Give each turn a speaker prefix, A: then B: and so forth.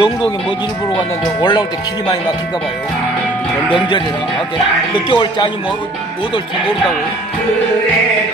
A: 영동에 뭐 일부러 갔는데 올라올 때 길이 많이 막힌가 봐요. 뭐 명절이라. 뭐 늦게 올지 아니면 뭐 못 올지 모른다고.